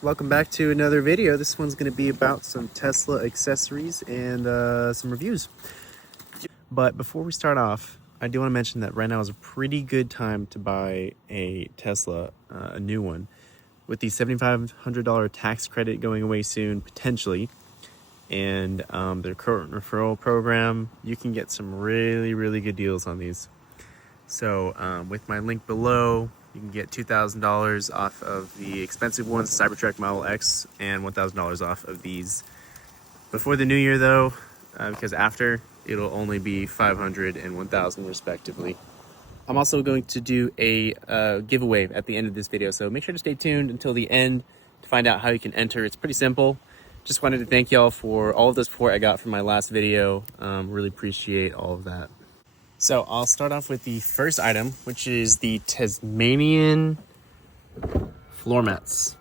Welcome back to another video. This one's going to be about some Tesla accessories and some reviews. But before we start off, I do want to mention that right now is a pretty good time to buy a Tesla, a new one. With the $7,500 tax credit going away soon, potentially, and their current referral program, you can get some really good deals on these. So with my link below, you can get $2,000 off of the expensive ones, Cybertruck Model X, and $1,000 off of these. Before the new year though, because after, it'll only be $500 and $1,000 respectively. I'm also going to do a giveaway at the end of this video, so make sure to stay tuned until the end to find out how you can enter. It's pretty simple. Just wanted to thank y'all for all of the support I got from my last video. Really appreciate all of that. So I'll start off with the first item, which is the Tesmanian floor mats.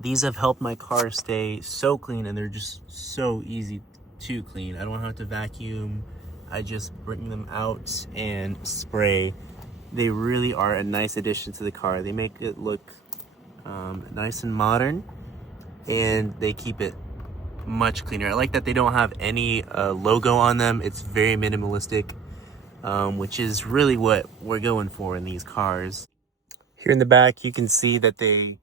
These have helped my car stay so clean, and they're just so easy to clean. I don't have to vacuum. I just bring them out and spray. They really are a nice addition to the car. They make it look nice and modern, and they keep it much cleaner. I like that they don't have any logo on them. It's very minimalistic. Which is really what we're going for in these cars. Here in the back, you can see that they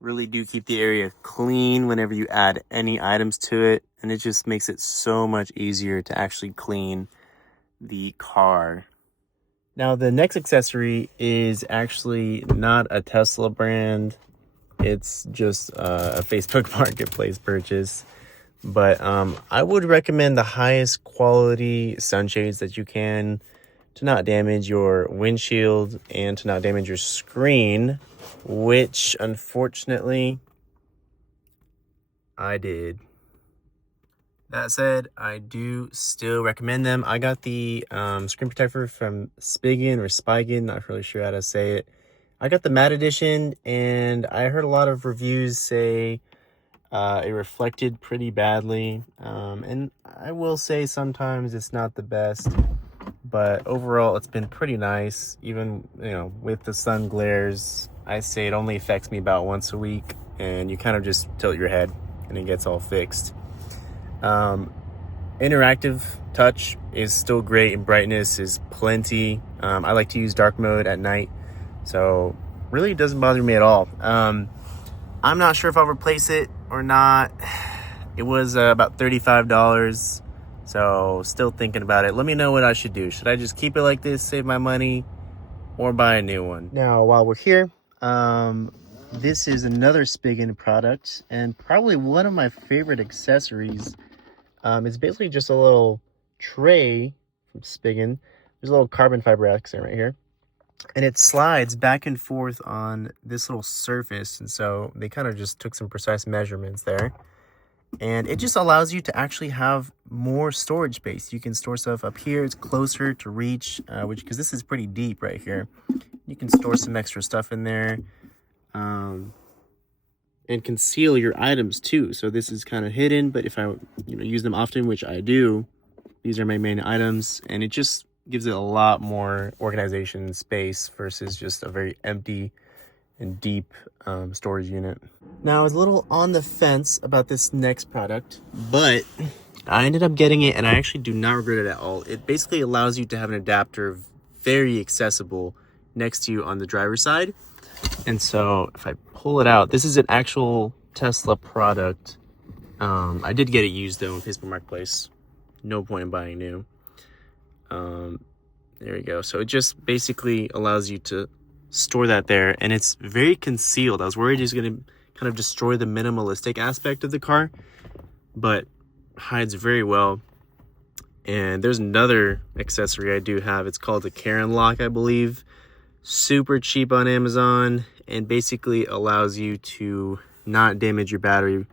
really do keep the area clean whenever you add any items to it, and it just makes it so much easier to actually clean the car. Now, the next accessory is actually not a Tesla brand. It's just a Facebook Marketplace purchase. But I would recommend the highest quality sunshades that you can, to not damage your windshield and to not damage your screen, which unfortunately I did. That said, I do still recommend them. I got the screen protector from Spigen or Spigen, not really sure how to say it. I got the matte edition, and I heard a lot of reviews say it reflected pretty badly, and I will say sometimes it's not the best. But overall, it's been pretty nice. Even, with the sun glares, I say it only affects me about once a week, and you kind of just tilt your head and it gets all fixed. Interactive touch is still great, and brightness is plenty. I like to use dark mode at night, so really it doesn't bother me at all. I'm not sure if I'll replace it or not. It was about $35. So still thinking about it. Let me know what I should do. Should I just keep it like this, save my money, or buy a new one? Now, while we're here, this is another Spigen product, and probably one of my favorite accessories. It's basically just a little tray from Spigen. There's a little carbon fiber accent right here, and it slides back and forth on this little surface, and so they kind of just took some precise measurements there. And it just allows you to actually have more storage space. You can store stuff up here. It's closer to reach, because this is pretty deep right here. You can store some extra stuff in there, and conceal your items too. So this is kind of hidden, but if I use them often, which I do, these are my main items, and it just gives it a lot more organization space versus just a very empty and deep storage unit. Now, I was a little on the fence about this next product, but I ended up getting it, and I actually do not regret it at all. It basically allows you to have an adapter very accessible next to you on the driver's side. And so if I pull it out, this is an actual Tesla product. I did get it used though on Facebook Marketplace. No point in buying new. There we go. So it just basically allows you to store that there, and it's very concealed. I was worried it's going to kind of destroy the minimalistic aspect of the car, but hides very well. And there's another accessory I do have. It's called the Karen lock, I believe. Super cheap on Amazon, and basically allows you to not damage your battery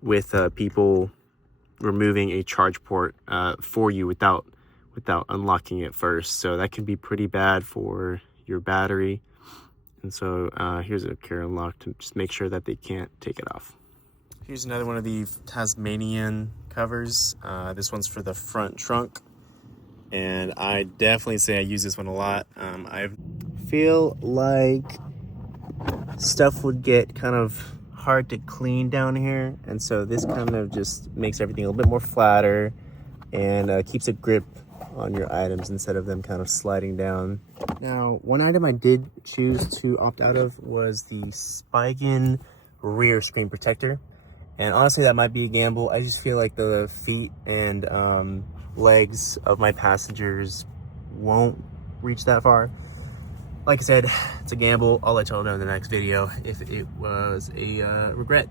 with people removing a charge port for you without unlocking it first. So that can be pretty bad for your battery. And so here's a Karen lock to just make sure that they can't take it off. Here's another one of the Tesmanian covers. This one's for the front trunk, and I definitely say I use this one a lot. I feel like stuff would get kind of hard to clean down here, and so this kind of just makes everything a little bit more flatter and keeps a grip on your items instead of them kind of sliding down. Now, one item I did choose to opt out of was the Spigen rear screen protector. And honestly, that might be a gamble. I just feel like the feet and legs of my passengers won't reach that far. Like I said, it's a gamble. I'll let y'all know in the next video if it was a regret.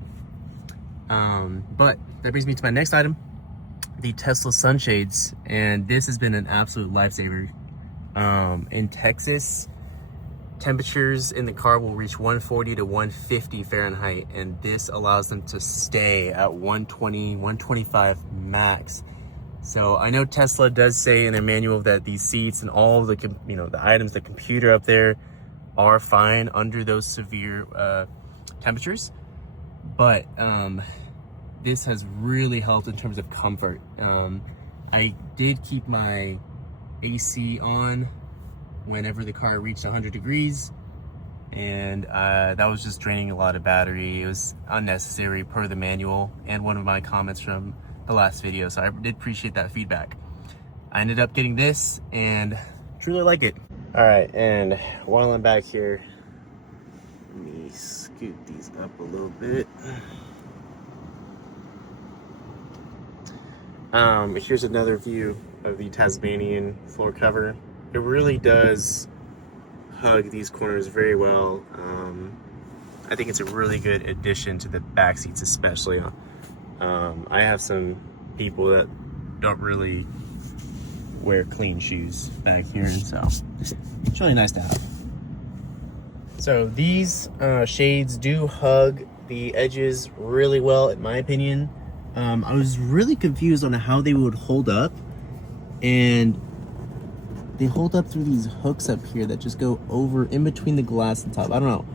But that brings me to my next item, the Tesla sunshades. And this has been an absolute lifesaver. In Texas, temperatures in the car will reach 140 to 150 Fahrenheit, and this allows them to stay at 120, 125 max. So I know Tesla does say in their manual that these seats and all the, the items, the computer up there are fine under those severe temperatures. But this has really helped in terms of comfort. I did keep my AC on whenever the car reached 100 degrees, and that was just draining a lot of battery. It was unnecessary per the manual and one of my comments from the last video, so I did appreciate that feedback. I ended up getting this and truly like it. All right, and while I'm back here, let me scoot these up a little bit. Here's another view of the Tesmanian floor cover. It really does hug these corners very well. I think it's a really good addition to the back seats, especially. I have some people that don't really wear clean shoes back here, and so it's really nice to have. So these shades do hug the edges really well, in my opinion. I was really confused on how they would hold up, and they hold up through these hooks up here that just go over in between the glass and top. I don't know.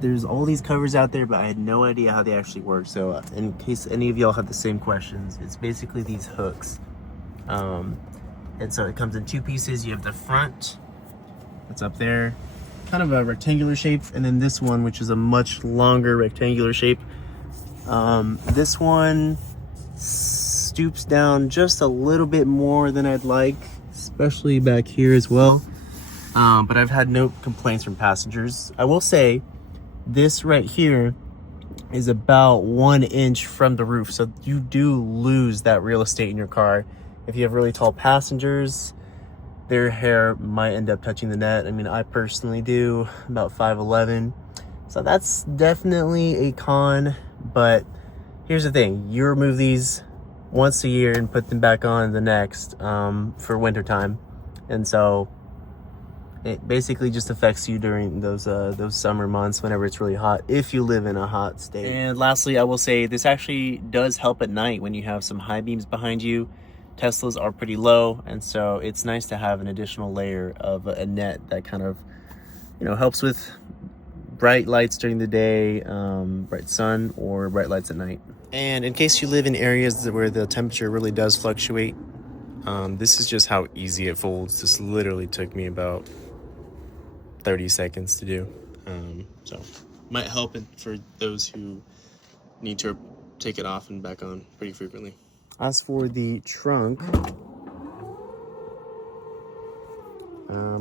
There's all these covers out there, but I had no idea how they actually work. So in case any of y'all have the same questions, it's basically these hooks. And so it comes in two pieces. You have the front, that's up there, kind of a rectangular shape, and then this one, which is a much longer rectangular shape. This one stoops down just a little bit more than I'd like, especially back here as well. But I've had no complaints from passengers. I will say this right here is about 1 inch from the roof, so you do lose that real estate in your car. If you have really tall passengers, their hair might end up touching the net. I mean, I personally do, about 5'11", so that's definitely a con. But here's the thing, you remove these once a year and put them back on the next for winter time, and so it basically just affects you during those summer months whenever it's really hot, if you live in a hot state. And lastly, I will say this actually does help at night when you have some high beams behind you. Teslas are pretty low, and so it's nice to have an additional layer of a net that kind of, helps with bright lights during the day, bright sun, or bright lights at night. And in case you live in areas where the temperature really does fluctuate, this is just how easy it folds. This literally took me about 30 seconds to do. So might help it for those who need to take it off and back on pretty frequently. As for the trunk,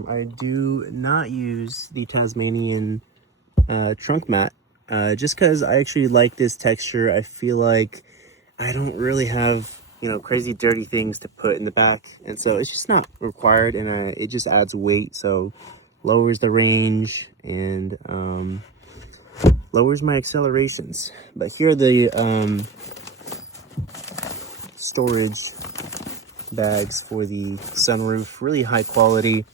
I do not use the Tesmanian trunk mat, just because I actually like this texture. I feel like I don't really have crazy dirty things to put in the back, and so it's just not required, and it just adds weight, so lowers the range and lowers my accelerations. But here are the storage bags for the sunroof, really high quality,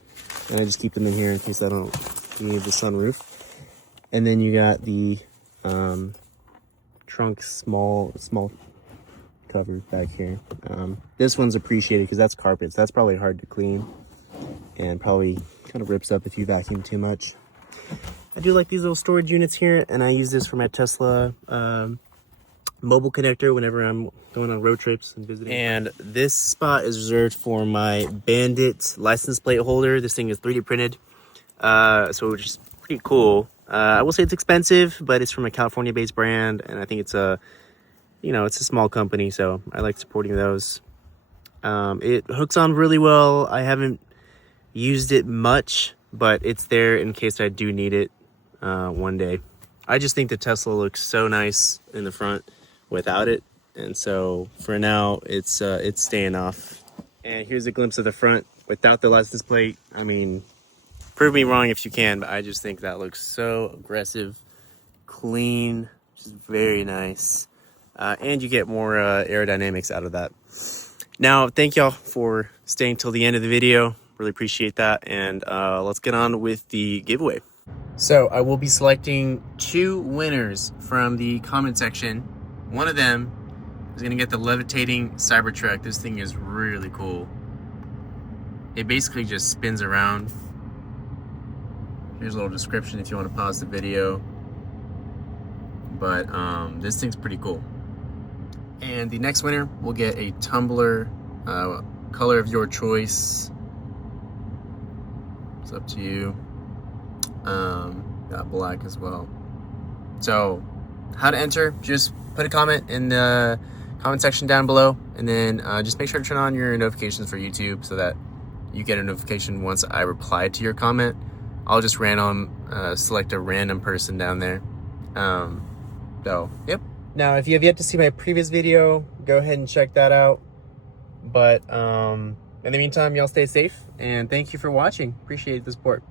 and I just keep them in here in case I don't need the sunroof. And then you got the trunk small cover back here. This one's appreciated because that's carpets. That's probably hard to clean and probably kind of rips up if you vacuum too much. I do like these little storage units here, and I use this for my Tesla mobile connector whenever I'm going on road trips and visiting. And this spot is reserved for my Bandit license plate holder. This thing is 3D printed, so which is pretty cool. I will say it's expensive, but it's from a California-based brand, and I think it's a, it's a small company, so I like supporting those. It hooks on really well. I haven't used it much, but it's there in case I do need it one day. I just think the Tesla looks so nice in the front without it, and so for now it's staying off. And here's a glimpse of the front without the license plate. I mean, prove me wrong if you can, but I just think that looks so aggressive, clean, just very nice. And you get more aerodynamics out of that. Now, thank y'all for staying till the end of the video. Really appreciate that. And let's get on with the giveaway. So I will be selecting 2 winners from the comment section. One of them is gonna get the levitating Cybertruck. This thing is really cool. It basically just spins around. Here's a little description if you want to pause the video. But this thing's pretty cool. And the next winner will get a tumbler, color of your choice. It's up to you. Got black as well. So how to enter, just put a comment in the comment section down below, and then just make sure to turn on your notifications for YouTube so that you get a notification once I reply to your comment. I'll just select a random person down there. So yep. Now, if you have yet to see my previous video, go ahead and check that out. But in the meantime, y'all stay safe, and thank you for watching. Appreciate the support.